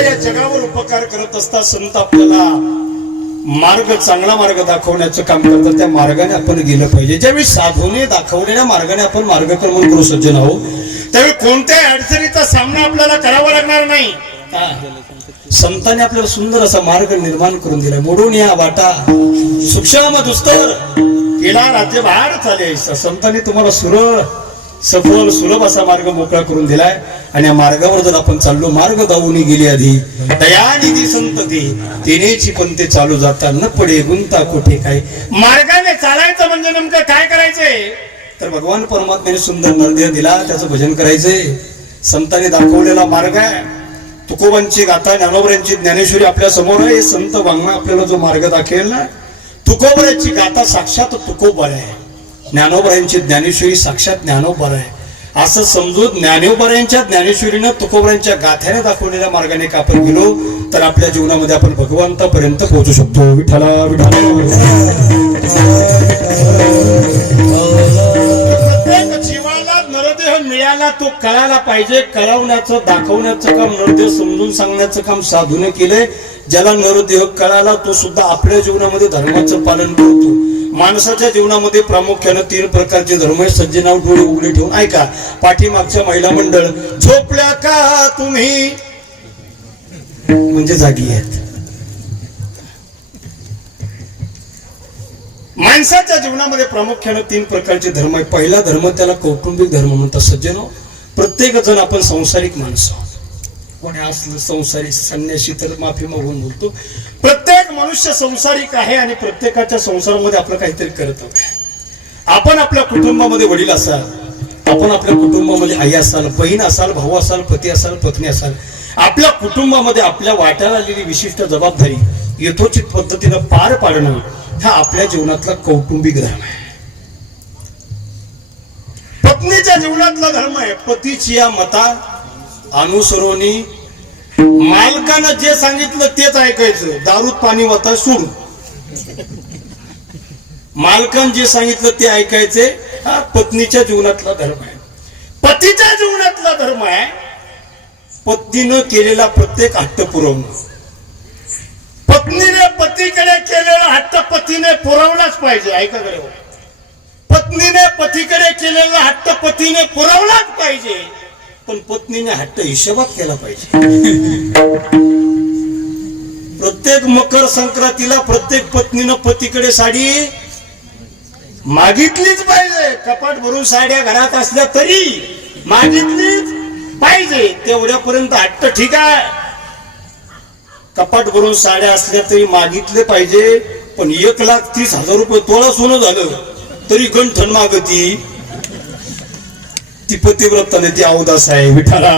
या जगावर उपकार करत असता संत आपल्याला मार्ग चांगला मार्ग दाखवण्याचं काम करतात. त्या मार्गाने आपण गेलं पाहिजे. ज्यावेळी साधूने दाखवलेल्या मार्गाने आपण मार्गक्रमण करू सज्जन आहोत त्यावेळी कोणत्याही अडचणीचा सामना आपल्याला करावा लागणार नाही. संतांनी आपल्याला सुंदर असा मार्ग निर्माण करून दिलाय मोडून या वाटा. सुक्षम दुस्तर. केला राज्य बाहेर चाले संतांनी तुम्हाला सुरळ सफल सुलभ असा मार्ग मोकळा करून दिलाय. आणि या मार्गावर जर आपण चाललो मार्ग गावून गेली आधी दयानिधी संत तिनेची पण ते चालू जाता न पडे गुंता कुठे काय? मार्गाने चालायचं म्हणजे नेमकं काय करायचंय तर भगवान परमात्म्याने सुंदर नरदेह दिला त्याचं भजन करायचंय संतांनी दाखवलेला मार्ग आहे. तुकोबांची गाथा ज्ञानोबरांची ज्ञानेश्वरी आपल्यासमोर आहे. हे संत वांगणा आपल्याला जो मार्ग दाखवेल ना तुकोबऱ्याची गाथा साक्षात तुकोबर आहे. ज्ञानोबरांची ज्ञानेश्वरी साक्षात ज्ञानोबर आहे. असं समजून ज्ञानोबरांच्या ज्ञानेश्वरीनं तुकोबरांच्या गाथ्याने दाखवलेल्या मार्गाने का आपण गेलो तर आपल्या जीवनामध्ये आपण भगवंतापर्यंत पोहोचू शकतो. विठाला प्रत्येक जीवाला नरदेह मिळाला तो कळायला पाहिजे. कळवण्याचं दाखवण्याचं काम नरदेह समजून सांगण्याचं काम साधूने केलंय. ज्याला नरदेह कळाला तो सुद्धा आपल्या जीवनामध्ये धर्माचं पालन करतो. माणसाच्या जीवनामध्ये प्रामुख्यानं तीन प्रकारचे धर्म आहे सज्जनाव डोळे उघडे ठेवून. ऐका पाठीमागच्या महिला मंडळ झोपल्या का तुम्ही? म्हणजे जागी आहेत. माणसाच्या जीवनामध्ये प्रामुख्यानं तीन प्रकारचे धर्म आहे पहिला धर्म त्याला कौटुंबिक धर्म म्हणतात सज्जनो प्रत्येक जण आपण संसारिक माणसं आहोत. कोणी असलं संसारी संन्याशी तर माफी मागून बोलतो. प्रत्येक मनुष्य संसारिक आहे आणि प्रत्येकाच्या संसारामध्ये आपलं काहीतरी करत. आपण आपल्या कुटुंबामध्ये वडील असाल आपण आपल्या कुटुंबामध्ये आई असाल बहीण असाल भाऊ असाल पती असाल पत्नी असाल आपल्या कुटुंबामध्ये आपल्या वाट्याला आलेली विशिष्ट जबाबदारी यथोचित पद्धतीनं पार पाडणं हा आपल्या जीवनातला कौटुंबिक धर्म आहे. पत्नीच्या जीवनातला धर्म आहे पतीची या मता अनुसरोनी मालकानं जे सांगितलं तेच ऐकायचं. दारूत पाणी वता सोडून. मालकानं जे सांगितलं ते ऐकायचे हा पत्नीच्या जीवनातला धर्म आहे. पतीच्या जीवनातला धर्म आहे. पत्नीनं केलेला प्रत्येक हट्ट पुरवणं. पत्नीने पतीकडे केलेला हट्ट पतीने पुरवलाच पाहिजे. ऐका पत्नीने पतीकडे केलेला हट्ट पतीने पुरवलाच पाहिजे. पण पत्नीने हट्ट हिशोबात केला पाहिजे. प्रत्येक मकर संक्रांतीला प्रत्येक पत्नीनं पतीकडे साडी मागितलीच पाहिजे. कपाट भरून साड्या घरात असल्या तरी मागितलीच पाहिजे. तेवढ्यापर्यंत हट्ट ठीक आहे. कपाट भरून साड्या असल्या तरी मागितले पाहिजे. पण एक लाख तीस हजार रुपये तोळा सोनं झालं तरी गंठन मागती. ती पतिव्रताने ती अवदास आहे. विठाला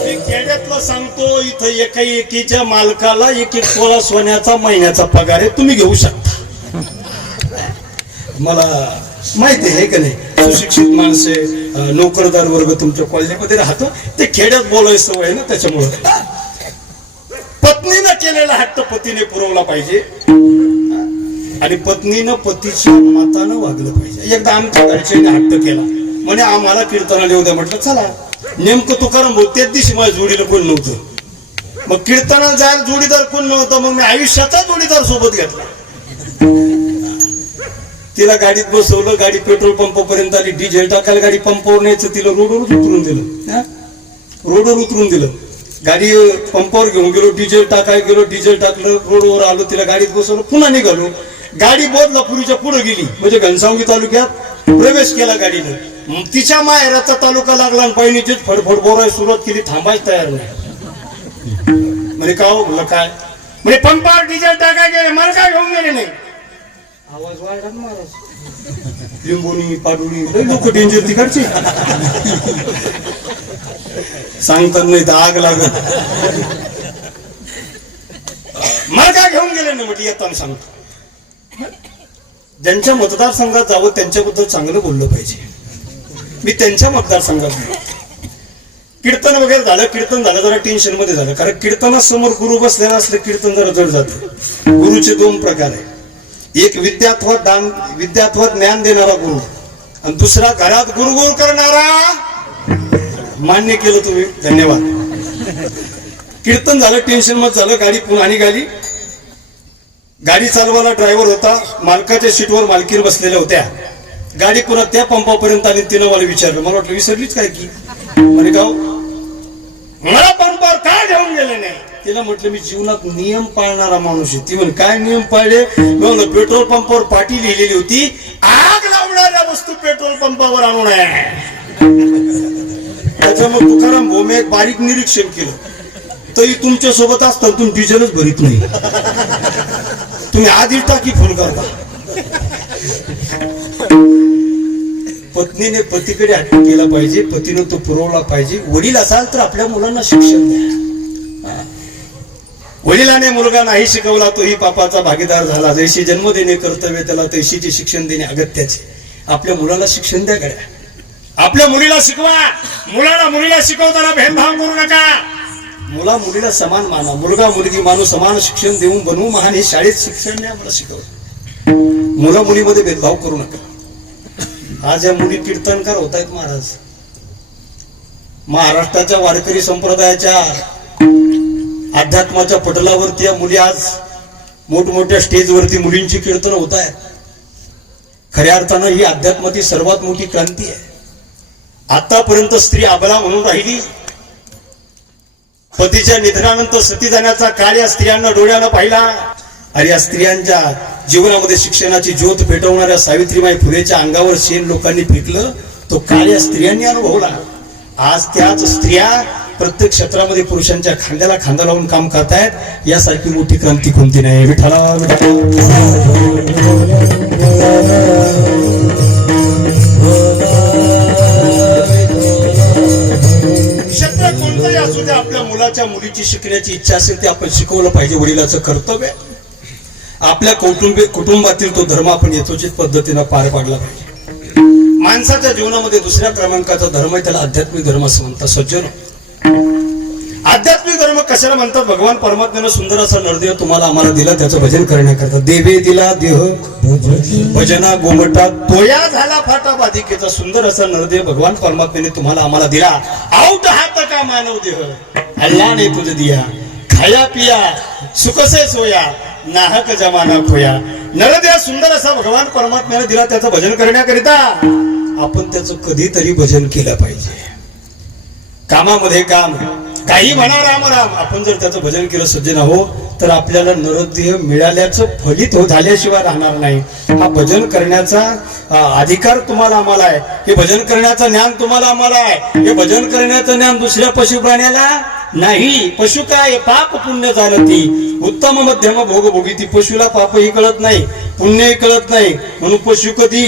मी खेड्यातलं सांगतो इथं एका एकीच्या मालकाला एक एक तोळा सोन्याचा महिन्याचा पगार आहे तुम्ही घेऊ शकता. मला माहिती आहे का नाही? सुशिक्षित माणसे नोकरदार वर्ग तुमच्या कॉलनीमध्ये राहतो. ते खेड्यात बोलायचं सवय आहे ना त्याच्यामुळं. पत्नीनं केलेला हट्ट पतीने पुरवला पाहिजे. आणि पत्नीनं पतीच्या मातानं वागलं पाहिजे. एकदा आमच्या घरच्यांनी हट्ट केला. म्हणे आम्हाला कीर्तनाला येऊ द्या म्हटलं चला. नेमकं तुकाराम भाऊ त्याच दिवशी माझ्या जोडीला कोण नव्हतं. मग कीर्तनाला जायला जोडीदार कोण नव्हतं? मग मी आयुष्याचा जोडीदार सोबत घेतला. तिला गाडीत बसवलं गाडी पेट्रोल पंपापर्यंत आली. डिझेल टाकायला गाडी पंपावर न्यायचं तिला रोडवर उतरून दिलं. रोडवर उतरून दिलं. गाडी पंपावर घेऊन गेलो डिझेल टाकायला गेलो डिझेल टाकलं रोडवर आलो तिला गाडीत बसवलं पुन्हा निघालो. गाडी बदलापुरीच्या पुढे गेली. म्हणजे घनसावंगी तालुक्यात प्रवेश केला गाडीनं. तिच्या माहेराचा तालुका लागला आणि बहिणीचीच फडफड बोरायला सुरुवात केली थांबायच तयार नाही. म्हणे का हो म्हणलं काय? म्हणे पंपावर डिझेल टाकाय गेले मला काय घेऊन गेले नाही. आवाज वाढला महाराज. लिंबोनी पाडोळी लोक डेंजर तिकडची. सांगतात नाही तर आग लागत मला काय घेऊन गेले ना म्हटलं येताना सांगतो. ज्यांच्या मतदारसंघात जावं त्यांच्याबद्दल चांगलं बोललं पाहिजे. मी त्यांच्या मतदारसंघात गेलो. कीर्तन वगैरे झालं कीर्तन झालं जरा टेन्शनमध्ये झालं. कारण कीर्तनासमोर गुरु बसलेला असलं कीर्तन जरा जड जातं. गुरुचे दोन प्रकार आहे एक विद्यात्व दान विद्यात्व ज्ञान देणारा गुरु. आणि दुसरा घरात गुरगुर करणारा. मान्य केलं तुम्ही. धन्यवाद. कीर्तन झालं टेन्शनमध्ये झालं गाडी पुन्हा निघाली. गाडी चालवायला ड्रायव्हर होता. मालकाच्या सीटवर मालकीर बसलेल्या होत्या. गाडी पुन्हा त्या पंपापर्यंत आली तिनं मला विचारलं मला वाटलं विसरलीच काय की म्हणे गाव मला पंपावर काय घेऊन गेले नाही? तिला म्हटलं मी जीवनात नियम पाळणारा माणूस आहे. ती म्हणे काय नियम पाळले? मग पेट्रोल पंपावर पाटी लिहिलेली होती. आग लावणाऱ्या वस्तू पेट्रोल पंपावर आणू नये. त्याच्यामुळे तुकाराम भोमे एक बारीक निरीक्षण केलं. तरी तुमच्यासोबत असताना तुम्ही डिझेलच भरीत नाही. तुम्ही आधी टाकी फोन करता पत्नीने पतीकडे अटक केला पाहिजे पतीने तो पुरवला पाहिजे. वडील असाल तर आपल्या मुलांना शिक्षण द्या. वडिलाने मुलगा नाही शिकवला तोही पापाचा भागीदार झाला. जैशी जन्म देणे कर्तव्य त्याला तैशीचे शिक्षण देणे अगत्याचे. आपल्या मुलाला शिक्षण द्या गड्या. आपल्या मुलीला शिकवा. मुलाला मुलीला शिकवताना भेदभाव करू नका. मुला मुलीला समान माना. मुलगा मुलगी मानू समान शिक्षण देऊन बनवू महान हे शाळेत शिक्षण द्या शिकवलं मुला मुलीमध्ये भेदभाव करू नका. आज या मुली कीर्तनकार होत आहेत महाराज महाराष्ट्राच्या वारकरी संप्रदायाच्या अध्यात्माच्या पटलावरती या मुली आज मोठमोठ्या स्टेजवरती मुलींची कीर्तन होत आहेत खऱ्या अर्थानं ही अध्यात्माची सर्वात मोठी क्रांती आहे. आतापर्यंत स्त्री आबला म्हणून राहिली पतीच्या निधनानंतर सती जाण्याचा काळ या स्त्रियांना डोळ्यानं पाहिला. आणि या स्त्रियांच्या जीवनामध्ये शिक्षणाची ज्योत पेटवणाऱ्या सावित्रीबाई फुलेच्या अंगावर शेण लोकांनी फेकलं तो काळ या स्त्रियांनी अनुभवला. आज त्याच स्त्रिया प्रत्येक क्षेत्रामध्ये पुरुषांच्या खांद्याला खांदा लावून काम करतायत. यासारखी मोठी क्रांती कोणती नाही? विठाला क्षेत्र शिकण्याची इच्छा असेल ते आपण शिकवलं पाहिजे वडिलाचं कर्तव्य. आपल्या कौटुंबिक कुटुंबातील तो धर्म आपण यथोचित पद्धतीनं पार पाडला पाहिजे. माणसाच्या जीवनामध्ये दुसऱ्या क्रमांकाचा धर्म आहे त्याला आध्यात्मिक धर्म असं म्हणतात. सज्जन हो. कशाला म्हणतात भगवान परमात्म्यानं सुंदर असा नरदेव तुम्हाला आम्हाला दिला त्याचं भजन करण्याकरता. देवे दिला देह भजना गोमटा तोया झाला फाटा बाधिकेचा सुंदर असा नरदेव भगवान परमात्म्याने तुम्हाला आम्हाला दिला. आऊट हात का मानव देह? अल्लाने तुझ दिया. खाया पिया सुखसे सोया नाहक जमाना खोया. नरदेव सुंदर असा भगवान परमात्म्याने दिला त्याचं भजन करण्याकरिता आपण त्याचं कधीतरी भजन केलं पाहिजे. कामामध्ये काम. काही म्हणा राम राम. आपण जर त्याचं भजन केलं सज्जन हो तर आपल्याला नरदेह मिळाल्याचं फलित हो झाल्याशिवाय राहणार नाही. हा भजन करण्याचा अधिकार तुम्हाला आम्हाला आहे. हे भजन करण्याचं ज्ञान तुम्हाला आम्हाला आहे. हे भजन करण्याचं ज्ञान दुसऱ्या पशु प्राण्याला नाही. पशु काय? पाप पुण्य ती. उत्तम मध्यम भोग भोगी ती. पशुला पापही कळत नाही पुण्यही कळत नाही. म्हणून पशु कधी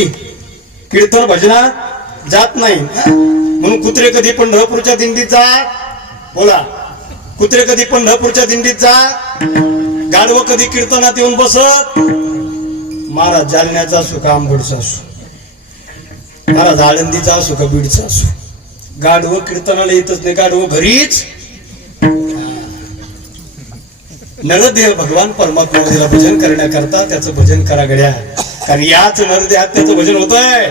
कीर्तन भजनात जात नाही. म्हणून कुत्रे कधी पंढरपूरच्या दिंडीत जात बोला. कुत्रे कधी पंढरपूरच्या दिंडीत जा गाढव कधी कीर्तनात येऊन बसत. महाराज जालन्याचा असू का आंबडचा असू? महाराज आळंदीचा असू का बीडचा असू? गाढव कीर्तनाला येतच नाही गाढव घरीच. नरदेव भगवान परमात्मा भजन करण्याकरता त्याचं भजन करा गड्या. कारण याच नरदेहात त्याचं भजन होत आहे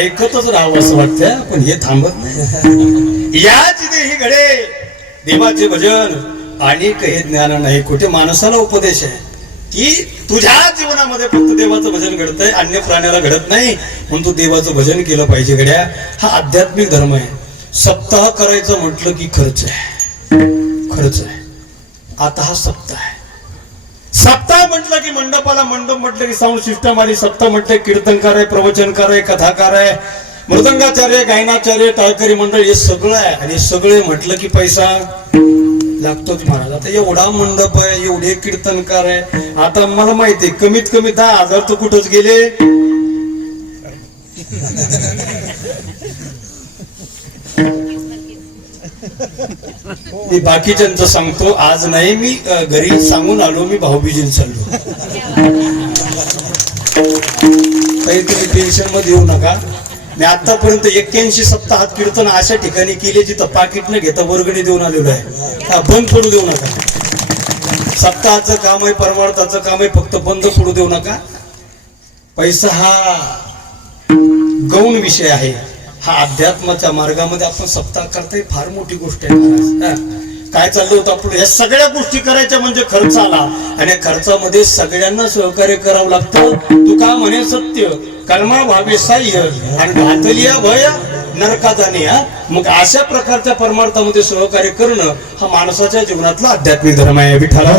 ऐकतच राहावं असं वाटतं पण हे थांबत नाही. याच देही घडे देवाचे भजन आणि काही ज्ञान नाही. कुठे माणसाला उपदेश आहे की तुझ्या जीवनामध्ये फक्त देवाचं भजन घडतंय अन्य प्राण्याला घडत नाही म्हणून तू देवाचं भजन केलं पाहिजे घड्या हा आध्यात्मिक धर्म आहे. सप्ताह करायचं म्हटलं की खर्च आहे. खर्च आहे. आता हा सप्ताह आहे. सप्ताह म्हटलं की मंडपाला मंडप म्हटलं की साऊंड सिस्टम आली सप्त म्हटलं कीर्तनकार आहे प्रवचनकार आहे कथाकार आहे. मृदंगाचार्य गायनाचार्य टाळकरी मंडळ हे सगळं आहे. आणि सगळे म्हटलं की पैसा लागतोच महाराज. आता एवढा मंडप आहे एवढे कीर्तनकार आहे. आता मला माहिती आहे कमीत कमी दहा हजार तर कुठंच गेले. मी बाकीच्यांचं सांगतो आज नाही मी घरी सांगून आलो मी भाऊबीजीन चाललो. काही तुम्ही टेन्शनमध्ये येऊ नका. मी आतापर्यंत एक्क्याऐंशी सप्ताहात कीर्तन अशा ठिकाणी केले जिथं पाकिट न घेता वर्गणी देऊन आलेलो आहे. बंद पडू देऊ नका. सप्ताहाचं काम आहे परमार्थाचं काम आहे फक्त बंद पडू देऊ नका. पैसा हा गौण विषय आहे. हा अध्यात्माच्या मार्गामध्ये आपण सप्ताह करताय फार मोठी गोष्ट आहे काय चाललं होतं आपण या सगळ्या गोष्टी करायच्या म्हणजे खर्च आला. आणि खर्चामध्ये सगळ्यांना सहकार्य करावं लागतं. तू का म्हणे सत्य? कर्मा भावे साह्य. आणि घातलिया भय नरका हा. मग अशा प्रकारच्या परमार्थामध्ये सहकार्य करणं हा माणसाच्या जीवनातला आध्यात्मिक धर्म आहे विठाला